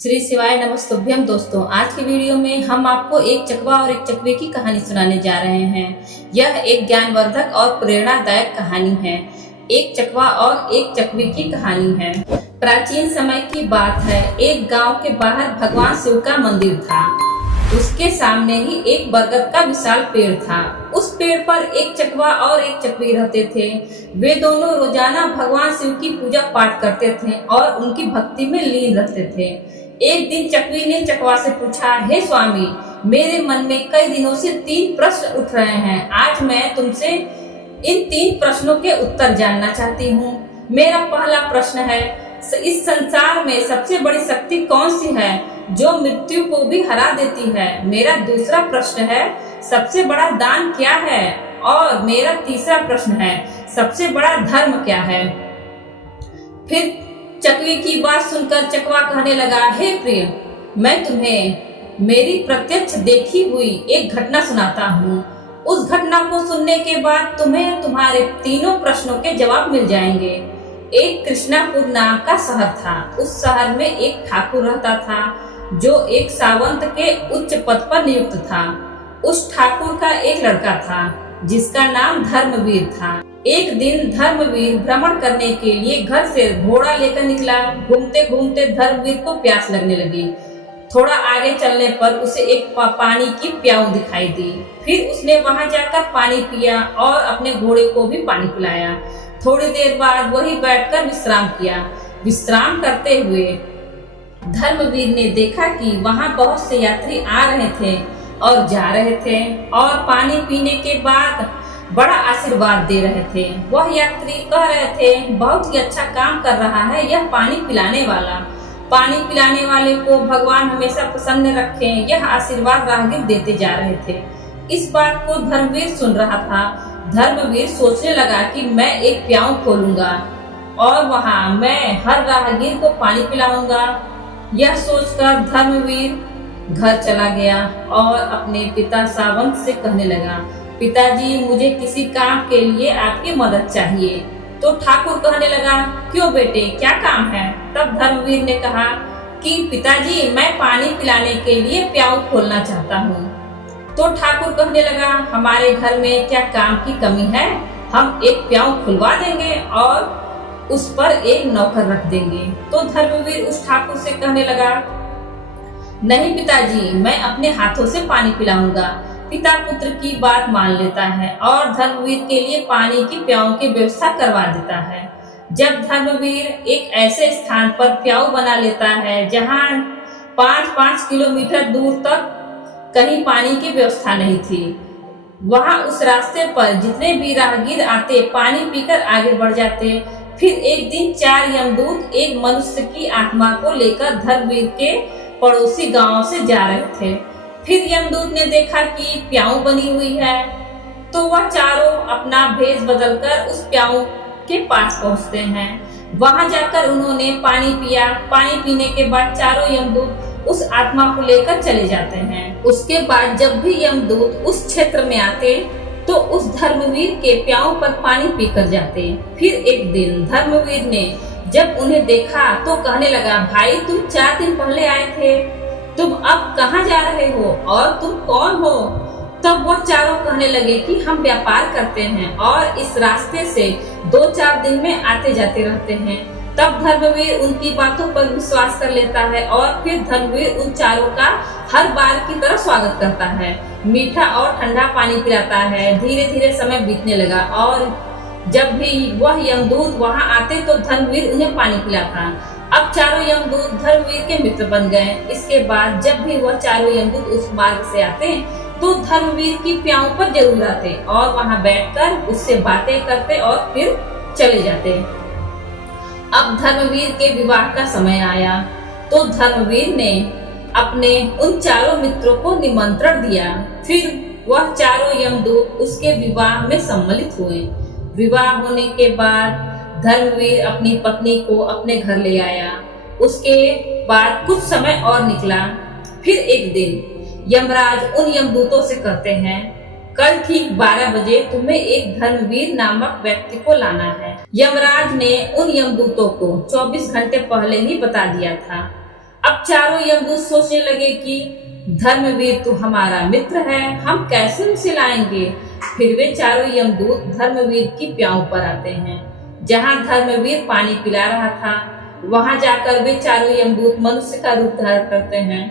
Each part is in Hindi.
श्री शिवाय नमस्तुभ्यम। दोस्तों, आज की वीडियो में हम आपको एक चकवा और एक चकवे की कहानी सुनाने जा रहे हैं। यह एक ज्ञानवर्धक और प्रेरणादायक कहानी है। एक चकवा और एक चकवे की कहानी है। प्राचीन समय की बात है। एक गांव के बाहर भगवान शिव का मंदिर था। उसके सामने ही एक बरगद का विशाल पेड़ था। उस पेड़ पर एक चकवा और एक चकवी रहते थे। वे दोनों रोजाना भगवान शिव की पूजा पाठ करते थे और उनकी भक्ति में लीन रहते थे। एक दिन चकवी ने चकवा से पूछा, हे स्वामी, मेरे मन में कई दिनों से 3 प्रश्न उठ रहे हैं। आज मैं तुमसे इन 3 प्रश्नों के उत्तर जानना चाहती हूँ। मेरा पहला प्रश्न है, इस संसार में सबसे बड़ी शक्ति कौन सी है जो मृत्यु को भी हरा देती है? मेरा दूसरा प्रश्न है, सबसे बड़ा दान क्या है? और मेरा तीसरा प्रश्न है, सबसे बड़ा धर्म क्या है? फिर चकवे की बात सुनकर चकवा कहने लगा, हे प्रिय, मैं तुम्हें मेरी प्रत्यक्ष देखी हुई एक घटना सुनाता हूँ। उस घटना को सुनने के बाद तुम्हें तुम्हारे तीनों प्रश्नों के जवाब मिल जाएंगे। एक कृष्णापुर नाम का शहर था। उस शहर में एक ठाकुर रहता था जो एक सावंत के उच्च पद पर नियुक्त था। उस ठाकुर का एक लड़का था जिसका नाम धर्मवीर था। एक दिन धर्मवीर भ्रमण करने के लिए घर से घोड़ा लेकर निकला। घूमते घूमते धर्मवीर को प्यास लगने लगी। थोड़ा आगे चलने पर उसे एक पानी की प्याऊ दिखाई दी। फिर उसने वहां जाकर पानी पिया और अपने घोड़े को भी पानी पिलाया। थोड़ी देर बाद वही बैठकर विश्राम किया। विश्राम करते हुए धर्मवीर ने देखा कि वहां बहुत से यात्री आ रहे थे और जा रहे थे और पानी पीने के बाद बड़ा आशीर्वाद दे रहे थे। वह यात्री कह रहे थे, बहुत ही अच्छा काम कर रहा है यह पानी पिलाने वाला। पानी पिलाने वाले को भगवान हमेशा प्रसन्न रखें, यह आशीर्वाद राहगीर देते जा रहे थे। इस बात को धर्मवीर सुन रहा था। धर्मवीर सोचने लगा कि मैं एक प्याऊ खोलूंगा और वहां मैं हर राहगीर को पानी पिलाऊंगा। यह सोचकर धर्मवीर घर चला गया और अपने पिता सावंत से कहने लगा, पिताजी, मुझे किसी काम के लिए आपकी मदद चाहिए। तो ठाकुर कहने लगा, क्यों बेटे, क्या काम है? तब धर्मवीर ने कहा कि पिताजी, मैं पानी पिलाने के लिए प्याऊ खोलना चाहता हूँ। तो ठाकुर कहने लगा, हमारे घर में क्या काम की कमी है? हम एक प्याऊ खुलवा देंगे और उस पर एक नौकर रख देंगे। तो धर्मवीर उस ठाकुर से कहने लगा, नहीं पिताजी, मैं अपने हाथों से पानी पिलाऊंगा। पिता पुत्र की बात मान लेता है और धर्मवीर के लिए पानी की प्याऊ की व्यवस्था करवा देता है। जब धर्मवीर एक ऐसे स्थान पर प्याऊ बना लेता है जहां 5-5 किलोमीटर दूर तक कहीं पानी की व्यवस्था नहीं थी, वहां उस रास्ते पर जितने भी राहगीर आते पानी पीकर आगे बढ़ जाते। फिर एक दिन 4 यमदूत एक मनुष्य की आत्मा को लेकर धर्मवीर के पड़ोसी गांव से जा रहे थे। फिर यमदूत ने देखा कि प्याऊ बनी हुई है, तो वह चारों अपना भेष बदलकर उस प्याऊ के पास पहुंचते हैं। वहां जाकर उन्होंने पानी पिया। पानी पीने के बाद चारों यमदूत उस आत्मा को लेकर चले जाते हैं। उसके बाद जब भी यमदूत उस क्षेत्र में आते तो उस धर्मवीर के प्याऊ पर पानी पीकर जाते। फिर एक दिन धर्मवीर ने जब उन्हें देखा तो कहने लगा, भाई, तुम 4 दिन पहले आए थे, तुम अब कहाँ जा रहे हो और तुम कौन हो? तब वह चारों कहने लगे कि हम व्यापार करते हैं और इस रास्ते से 2-4 दिन में आते जाते रहते हैं। तब धर्मवीर उनकी बातों पर विश्वास कर लेता है और फिर धर्मवीर उन चारों का हर बार की तरह स्वागत करता है, मीठा और ठंडा पानी पिलाता है। धीरे धीरे समय बीतने लगा और जब भी वह यमदूत वहां आते तो धर्मवीर उन्हें पानी पिलाता। अब चारों यमदूत धर्मवीर के मित्र बन गए। इसके बाद जब भी वह चारों यमदूत उस मार्ग से आते तो धर्मवीर की प्याऊ पर जरूर आते और वहां बैठकर उससे बातें करते और फिर चले जाते। अब धर्मवीर के विवाह का समय आया तो धर्मवीर ने अपने उन चारों मित्रों को निमंत्रण दिया। फिर वह चारों यमदूत उसके विवाह में सम्मिलित हुए। विवाह होने के बाद धर्मवीर अपनी पत्नी को अपने घर ले आया। उसके बाद कुछ समय और निकला। फिर एक दिन यमराज उन यमदूतों से कहते हैं, कल ठीक 12 बजे तुम्हें एक धर्मवीर नामक व्यक्ति को लाना है। यमराज ने उन यमदूतों को 24 घंटे पहले ही बता दिया था। अब चारों यमदूत सोचने लगे कि धर्मवीर तो हमारा मित्र है, हम कैसे उसे लाएंगे। फिर वे चारों यमदूत धर्मवीर की प्याऊ पर आते हैं। जहां धर्मवीर पानी पिला रहा था, वहां जाकर वे चारों यमदूत मनुष्य का रूप धारण करते हैं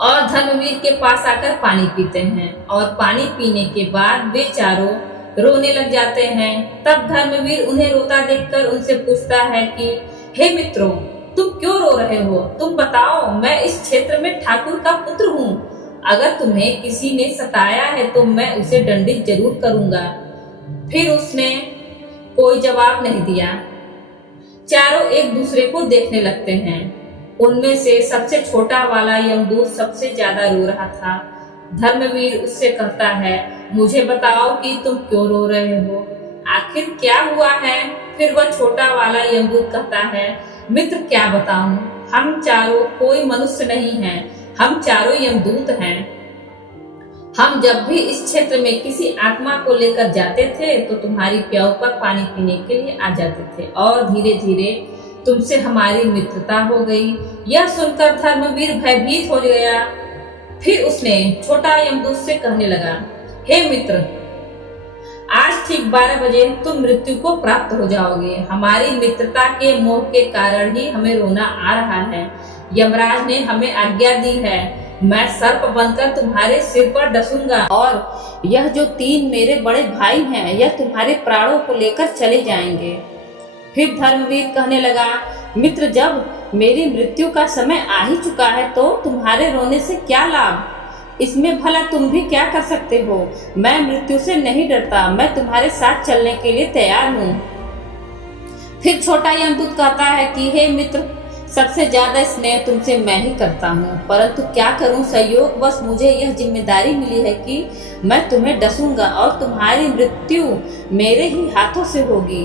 और धर्मवीर के पास आकर पानी पीते हैं। और पानी पीने के बाद वे चारों रोने लग जाते हैं। तब धर्मवीर उन्हें रोता देखकर उनसे पूछता है कि हे मित्रों, तुम क्यों रो रहे हो? तुम बताओ, मैं इस क्षेत्र में ठाकुर का पुत्र हूँ। अगर तुम्हें किसी ने सताया है तो मैं उसे दंडित जरूर करूंगा। फिर उसने कोई जवाब नहीं दिया। चारों एक दूसरे को देखने लगते हैं। उनमें से सबसे छोटा वाला यमदूत सबसे ज्यादा रो रहा था। धर्मवीर उससे कहता है, मुझे बताओ कि तुम क्यों रो रहे हो, आखिर क्या हुआ है? फिर वह छोटा वाला यमदूत कहता है, मित्र क्या बताऊं, हम चारों कोई मनुष्य नहीं हैं, हम चारों यमदूत हैं। हम जब भी इस क्षेत्र में किसी आत्मा को लेकर जाते थे तो तुम्हारी प्याऊ पर पानी पीने के लिए आ जाते थे और धीरे धीरे तुमसे हमारी मित्रता हो गई। यह सुनकर धर्मवीर भयभीत हो गया। फिर उसने छोटा यमदूत से कहने लगा, हे मित्र, आज ठीक 12 बजे तुम मृत्यु को प्राप्त हो जाओगे। हमारी मित्रता के मोह के कारण ही हमें रोना आ रहा है। यमराज ने हमें आज्ञा दी है, मैं सर्प बनकर तुम्हारे सिर पर डसूंगा और यह जो 3 मेरे बड़े भाई हैं, यह तुम्हारे प्राणों को लेकर चले जाएंगे। फिर धर्मवीर कहने लगा, मित्र, जब मेरी मृत्यु का समय आ ही चुका है तो तुम्हारे रोने से क्या लाभ? इसमें भला तुम भी क्या कर सकते हो? मैं मृत्यु से नहीं डरता, मैं तुम्हारे साथ चलने के लिए तैयार हूँ। फिर छोटा यमदूत कहता है कि हे मित्र, सबसे ज्यादा स्नेह तुमसे मैं ही करता हूँ, परंतु क्या करूँ, संयोगवश मुझे यह जिम्मेदारी मिली है कि मैं तुम्हें डसूंगा और तुम्हारी मृत्यु मेरे ही हाथों से होगी।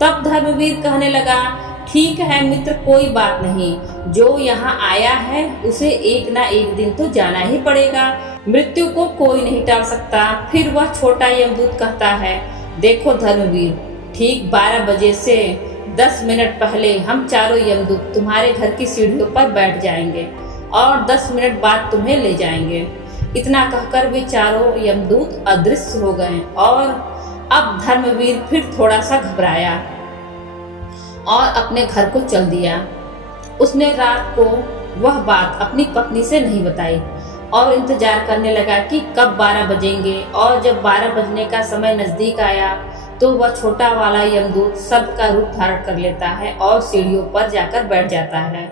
तब धर्मवीर कहने लगा, ठीक है मित्र, कोई बात नहीं, जो यहाँ आया है उसे एक ना एक दिन तो जाना ही पड़ेगा, मृत्यु को कोई नहीं टाल सकता। फिर वह छोटा यमदूत कहता है, देखो धर्मवीर, ठीक 12 बजे से 10 मिनट पहले हम चारों यमदूत तुम्हारे घर की सीढ़ियों पर बैठ जाएंगे और 10 मिनट बाद तुम्हें ले जाएंगे। इतना कहकर वे चारों यमदूत अदृश्य हो गए और अब धर्मवीर फिर थोड़ा सा घबराया और अपने घर को चल दिया। उसने रात को वह बात अपनी पत्नी से नहीं बताई और इंतजार करने लगा कि कब 12 बजेंगे। और जब 12 बजने का समय नजदीक आया तो वह छोटा वाला यमदूत सर्प का रूप धारण कर लेता है और सीढ़ियों पर जाकर बैठ जाता है।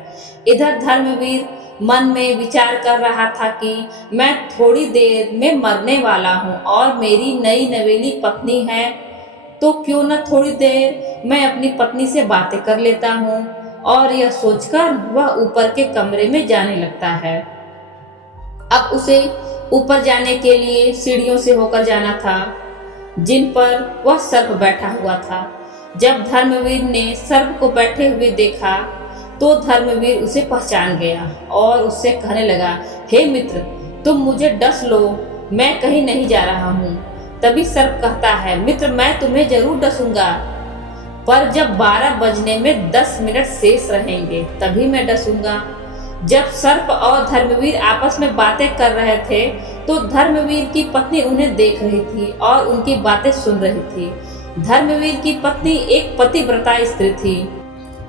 इधर धर्मवीर मन में विचार कर रहा था कि मैं थोड़ी देर में मरने वाला हूँ और मेरी नई नवेली पत्नी है, तो क्यों न थोड़ी देर मैं अपनी पत्नी से बातें कर लेता हूँ। और यह सोचकर वह ऊपर के कमरे में जाने लगता है। अब उसे ऊपर जाने के लिए सीढ़ियों से होकर जाना था जिन पर वह सर्प बैठा हुआ था। जब धर्मवीर ने सर्प को बैठे हुए देखा तो धर्मवीर उसे पहचान गया और उससे कहने लगा, हे मित्र, तुम मुझे डस लो, मैं कहीं नहीं जा रहा हूँ। तभी सर्प कहता है, मित्र, मैं तुम्हें जरूर डसूंगा, पर जब 12 बजने में 10 मिनट शेष रहेंगे तभी मैं डसूंगा। जब सर्प और धर्मवीर आपस में बातें कर रहे थे तो धर्मवीर की पत्नी उन्हें देख रही थी और उनकी बातें सुन रही थी। धर्मवीर की पत्नी एक पतिव्रता स्त्री थी।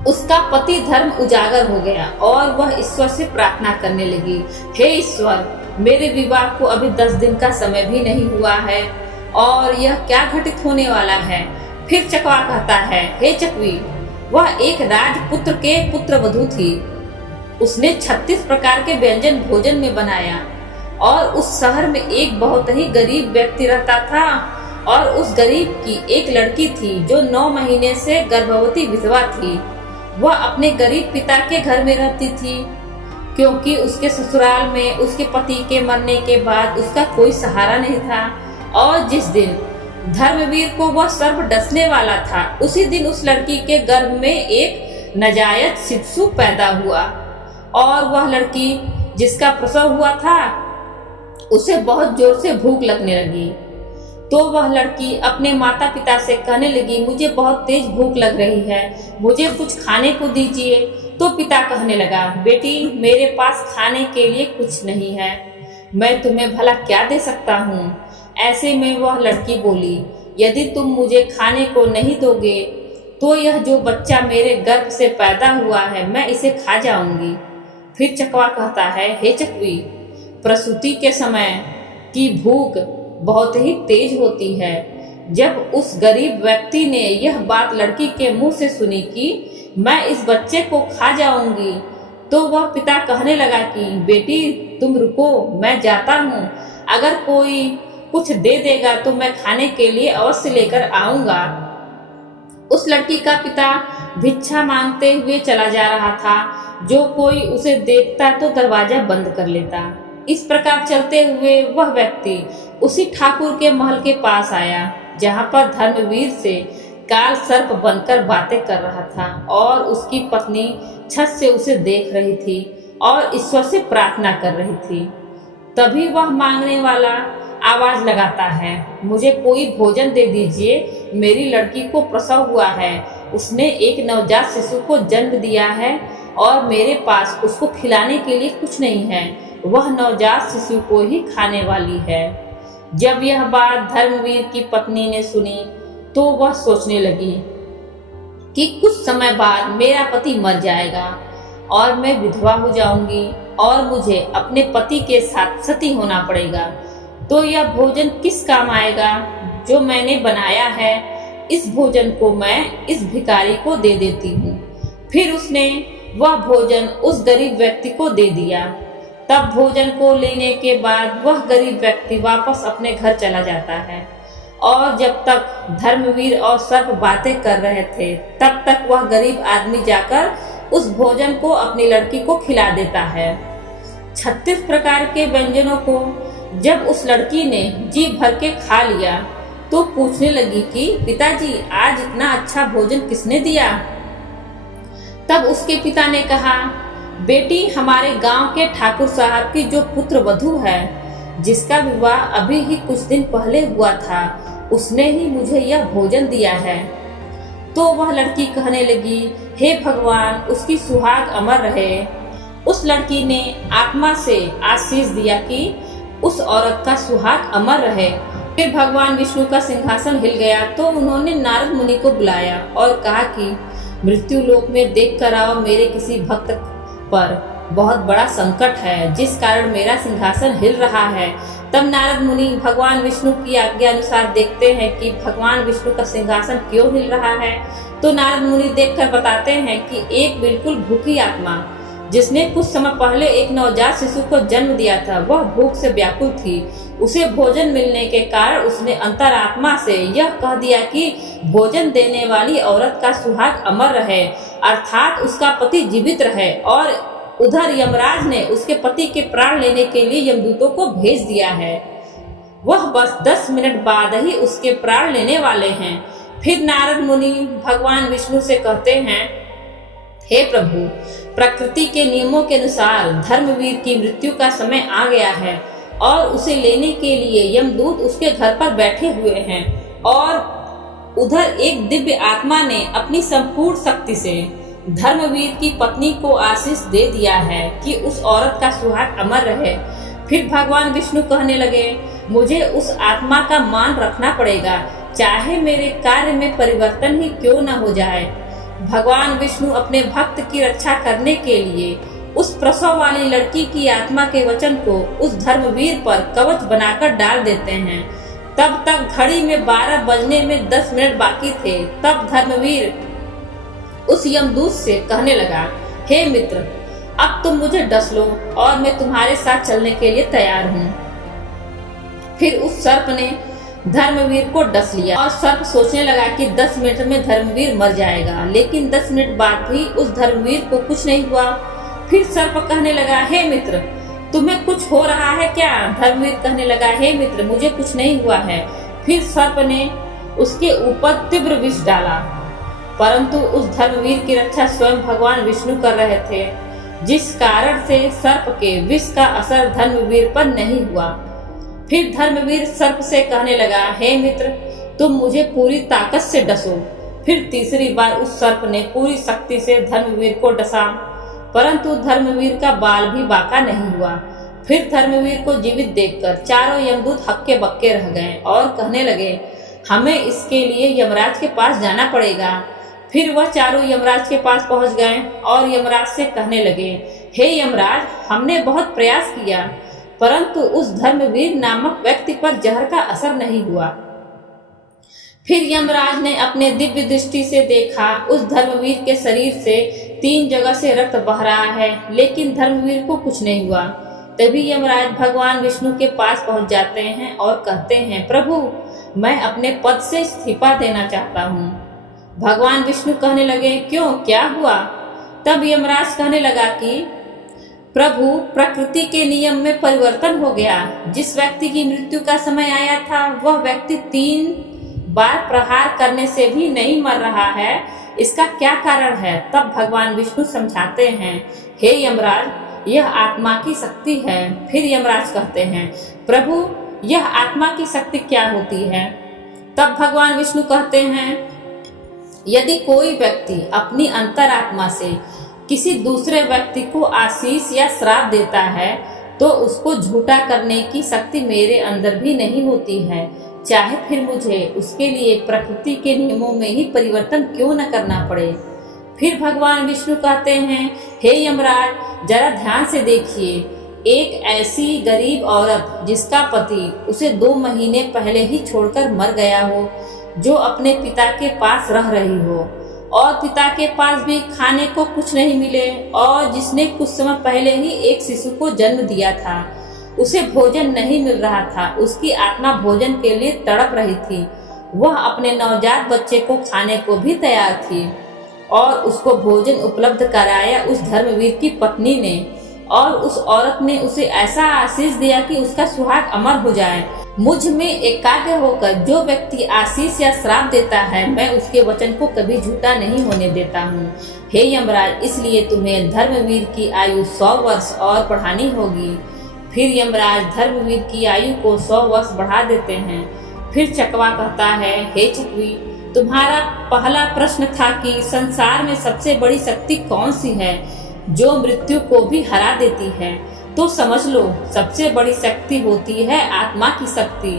उसका पति धर्म उजागर हो गया और वह ईश्वर से प्रार्थना करने लगी, हे ईश्वर, मेरे विवाह को अभी 10 दिन का समय भी नहीं हुआ है और यह क्या घटित होने वाला है। फिर चकवा कहता है, हे चकवी, वह एक राजपुत्र के पुत्रवधू थी। उसने 36 प्रकार के व्यंजन भोजन में बनाया और उस शहर में एक बहुत ही गरीब व्यक्ति रहता था और उस गरीब की एक लड़की थी जो 9 महीने से गर्भवती विधवा थी। वह अपने गरीब पिता के घर में रहती थी क्योंकि उसके ससुराल में उसके पति के मरने के बाद उसका कोई सहारा नहीं था। और जिस दिन धर्मवीर को वह सर्प डसने वाला था उसी दिन उस लड़की के गर्भ में एक नाजायज शिशु पैदा हुआ और वह लड़की जिसका प्रसव हुआ था उसे बहुत जोर से भूख लगने लगी। तो वह लड़की अपने माता पिता से कहने लगी, मुझे बहुत तेज भूख लग रही है, मुझे कुछ खाने को दीजिए। तो पिता कहने लगा, बेटी मेरे पास खाने के लिए कुछ नहीं है, मैं तुम्हें भला क्या दे सकता हूँ। ऐसे में वह लड़की बोली, यदि तुम मुझे खाने को नहीं दोगे तो यह जो बच्चा मेरे गर्भ से पैदा हुआ है मैं इसे खा जाऊंगी। फिर चकवा कहता है, हे चकवी, प्रसूति के समय की भूख बहुत ही तेज होती है। जब उस गरीब व्यक्ति ने यह बात लड़की के मुंह से सुनी कि मैं इस बच्चे को खा जाऊंगी, तो वह पिता कहने लगा कि बेटी तुम रुको, मैं जाता हूँ, अगर कोई कुछ दे देगा तो मैं खाने के लिए अवश्य लेकर आऊंगा। उस लड़की का पिता भिक्षा मांगते हुए चला जा रहा था। जो कोई उसे देखता तो दरवाजा बंद कर लेता। इस प्रकार चलते हुए वह व्यक्ति उसी ठाकुर के महल के पास आया जहाँ पर धर्मवीर से काल सर्प बनकर बातें कर रहा था और उसकी पत्नी छत से उसे देख रही थी और ईश्वर से प्रार्थना कर रही थी। तभी वह मांगने वाला आवाज लगाता है, मुझे कोई भोजन दे दीजिए, मेरी लड़की को प्रसव हुआ है, उसने एक नवजात शिशु को जन्म दिया है और मेरे पास उसको खिलाने के लिए कुछ नहीं है, वह नवजात शिशु को ही खाने वाली है। जब यह बात धर्मवीर की पत्नी ने सुनी तो वह सोचने लगी कि कुछ समय बाद मेरा पति मर जाएगा और मैं विधवा हो जाऊंगी और मुझे अपने पति के साथ सती होना पड़ेगा, तो यह भोजन किस काम आएगा जो मैंने बनाया है। इस भोजन को मैं इस भिखारी को दे देती हूँ। फिर उसने वह भोजन उस गरीब व्यक्ति को दे दिया। तब भोजन को लेने के बाद वह गरीब व्यक्ति वापस अपने घर चला जाता है और जब तक धर्मवीर और सर्प बातें कर रहे थे तब तक वह गरीब आदमी जाकर उस भोजन को अपनी लड़की को खिला देता है। 36 प्रकार के व्यंजनों को जब उस लड़की ने जी भर के खा लिया तो पूछने लगी कि पिताजी आज इतना अच्छा भोजन किसने दिया। तब उसके पिता ने कहा, बेटी हमारे गांव के ठाकुर साहब की जो पुत्र वधू है जिसका विवाह अभी ही कुछ दिन पहले हुआ था, उसने ही मुझे यह भोजन दिया है। तो वह लड़की कहने लगी, हे भगवान उसकी सुहाग अमर रहे। उस लड़की ने आत्मा से आशीष दिया कि उस औरत का सुहाग अमर रहे। फिर भगवान विष्णु का सिंहासन हिल गया तो उन्होंने नारद मुनि को बुलाया और कहा कि मृत्यु लोक में देख कर आओ, मेरे किसी भक्त पर बहुत बड़ा संकट है जिस कारण मेरा सिंहासन हिल रहा है। तब नारद मुनि भगवान विष्णु की आज्ञा अनुसार देखते हैं कि भगवान विष्णु का सिंहासन क्यों हिल रहा है। तो नारद मुनि देखकर बताते हैं कि एक बिल्कुल भूखी आत्मा जिसने कुछ समय पहले एक नवजात शिशु को जन्म दिया था वह भूख से व्याकुल थी। उसे भोजन मिलने के कारण उसने अंतरात्मा से यह कह दिया कि भोजन देने वाली औरत का सुहाग अमर रहे, अर्थात उसका पति जीवित रहे। और उधर यमराज ने उसके पति के प्राण लेने के लिए यमदूतों को भेज दिया है। वह बस 10 मिनट बाद ही उसके प्राण लेने वाले हैं। फिर नारद मुनि भगवान विष्णु से कहते हैं, हे प्रभु, प्रकृति के नियमों के अनुसार धर्मवीर की मृत्यु का समय आ गया है और उसे लेने के लिए यमदूत उसके घर पर बैठे हुए हैं और उधर एक दिव्य आत्मा ने अपनी संपूर्ण शक्ति से धर्मवीर की पत्नी को आशीष दे दिया है कि उस औरत का सुहाग अमर रहे। फिर भगवान विष्णु कहने लगे, मुझे उस आत्मा का मान रखना पड़ेगा, चाहे मेरे कार्य में परिवर्तन ही क्यों न हो जाए। भगवान विष्णु अपने भक्त की रक्षा करने के लिए उस प्रसव वाली लड़की की आत्मा के वचन को उस धर्मवीर पर कवच बनाकर डाल देते हैं। तब तक घड़ी में 12 बजने में 10 मिनट बाकी थे। तब धर्मवीर उस यमदूत से कहने लगा, हे मित्र, अब तुम मुझे डस लो और मैं तुम्हारे साथ चलने के लिए तैयार हूँ। फिर उस सर्प ने धर्मवीर को डस लिया और सर्प सोचने लगा कि 10 मिनट में धर्मवीर मर जाएगा, लेकिन 10 मिनट बाद भी उस धर्मवीर को कुछ नहीं हुआ। फिर सर्प कहने लगा, हे मित्र, तुम्हें कुछ हो रहा है क्या। धर्मवीर कहने लगा, हे मित्र, मुझे कुछ नहीं हुआ है। फिर सर्प ने उसके ऊपर तीव्र विष डाला, परंतु उस धर्मवीर की रक्षा स्वयं भगवान विष्णु कर रहे थे, जिस कारण से सर्प के विष का असर धर्मवीर पर नहीं हुआ। फिर धर्मवीर सर्प से कहने लगा, हे मित्र, तुम मुझे पूरी ताकत से डसो। फिर तीसरी बार उस सर्प ने पूरी शक्ति से धर्मवीर को डसा, परंतु धर्मवीर का बाल भी बांका नहीं हुआ। फिर धर्मवीर को जीवित देखकर चारों यमदूत हक्के बक्के रह गए और कहने लगे, हमें इसके लिए यमराज के पास जाना पड़ेगा। फिर वह चारों यमराज के पास पहुंच गए और यमराज से कहने लगे, हे यमराज, हमने बहुत प्रयास किया, परंतु उस धर्मवीर नामक व्यक्ति पर जहर का असर नहीं हुआ। फिर यमराज ने अपने दिव्य दृष्टि से देखा, उस धर्मवीर के शरीर से 3 जगह से रक्त बह रहा है, लेकिन धर्मवीर को कुछ नहीं हुआ। तभी यमराज भगवान विष्णु के पास पहुंच जाते हैं और कहते हैं, प्रभु, मैं अपने पद से इस्तीफा देना चाहता हूँ। भगवान विष्णु कहने लगे, क्यों, क्या हुआ? तब यमराज कहने लगा कि प्रभु, प्रकृति के नियम में परिवर्तन हो गया। जिस व्यक्ति की मृत्यु का समय आया था, वह व्यक्ति 3 बार प्रहार करने से भी नहीं मर रहा है। इसका क्या कारण है? तब भगवान विष्णु समझाते हैं, हे यमराज, यह आत्मा की शक्ति है। फिर यमराज कहते हैं, प्रभु, यह आत्मा की शक्ति क्या होती है? तब भगवान विष्णु कहते हैं, यदि कोई व्यक्ति अपनी अंतरात्मा से किसी दूसरे व्यक्ति को आशीष या श्राप देता है, तो उसको झूठा करने की शक्ति मेरे अंदर भी नहीं होती है, चाहे फिर मुझे उसके लिए प्रकृति के नियमों में ही परिवर्तन क्यों न करना पड़े। फिर भगवान विष्णु कहते हैं, हे यमराज, जरा ध्यान से देखिए, एक ऐसी गरीब औरत जिसका पति उसे 2 महीने पहले ही छोड़कर मर गया हो, जो अपने पिता के पास रह रही हो और पिता के पास भी खाने को कुछ नहीं मिले, और जिसने कुछ समय पहले ही एक शिशु को जन्म दिया था, उसे भोजन नहीं मिल रहा था, उसकी आत्मा भोजन के लिए तड़प रही थी। वह अपने नवजात बच्चे को खाने को भी तैयार थी और उसको भोजन उपलब्ध कराया उस धर्मवीर की पत्नी ने, और उस औरत ने उसे ऐसा आशीष दिया कि उसका सुहाग अमर हो जाए। मुझ में एकाग्र होकर जो व्यक्ति आशीष या श्राप देता है, मैं उसके वचन को कभी झूठा नहीं होने देता हूँ। हे यमराज, इसलिए तुम्हें धर्मवीर की आयु 100 वर्ष और बढ़ानी होगी। फिर यमराज धर्मवीर की आयु को 100 वर्ष बढ़ा देते हैं। फिर चकवा कहता है, हे चकवी, तुम्हारा पहला प्रश्न था कि संसार में सबसे बड़ी शक्ति कौन सी है जो मृत्यु को भी हरा देती है। तो समझ लो, सबसे बड़ी शक्ति होती है आत्मा की शक्ति।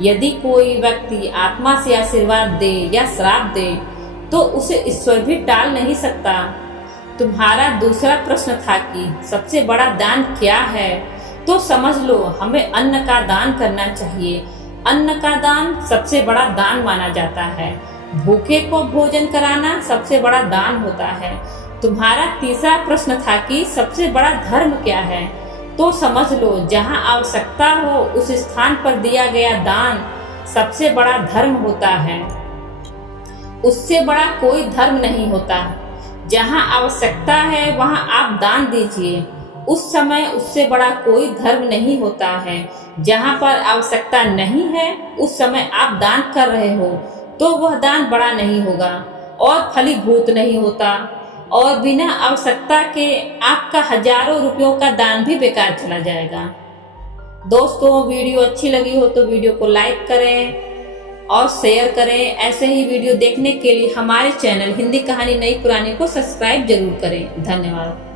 यदि कोई व्यक्ति आत्मा से आशीर्वाद दे या श्राप दे, तो उसे ईश्वर भी टाल नहीं सकता। तुम्हारा दूसरा प्रश्न था कि सबसे बड़ा दान क्या है, तो समझ लो, हमें अन्न का दान करना चाहिए। अन्न का दान सबसे बड़ा दान माना जाता है। भूखे को भोजन कराना सबसे बड़ा दान होता है। तुम्हारा तीसरा प्रश्न था कि सबसे बड़ा धर्म क्या है, तो समझ लो, जहाँ आवश्यकता हो उस स्थान पर दिया गया दान सबसे बड़ा धर्म होता है। उससे बड़ा कोई धर्म नहीं होता। जहाँ आवश्यकता है वहाँ आप दान दीजिए, उस समय उससे बड़ा कोई धर्म नहीं होता है। जहाँ पर आवश्यकता नहीं है उस समय आप दान कर रहे हो, तो वह दान बड़ा नहीं होगा और फलीभूत नहीं होता, और बिना आवश्यकता के आपका हजारों रुपयों का दान भी बेकार चला जाएगा। दोस्तों, वीडियो अच्छी लगी हो तो वीडियो को लाइक करें और शेयर करें। ऐसे ही वीडियो देखने के लिए हमारे चैनल हिंदी कहानी नई पुरानी को सब्सक्राइब जरूर करें। धन्यवाद।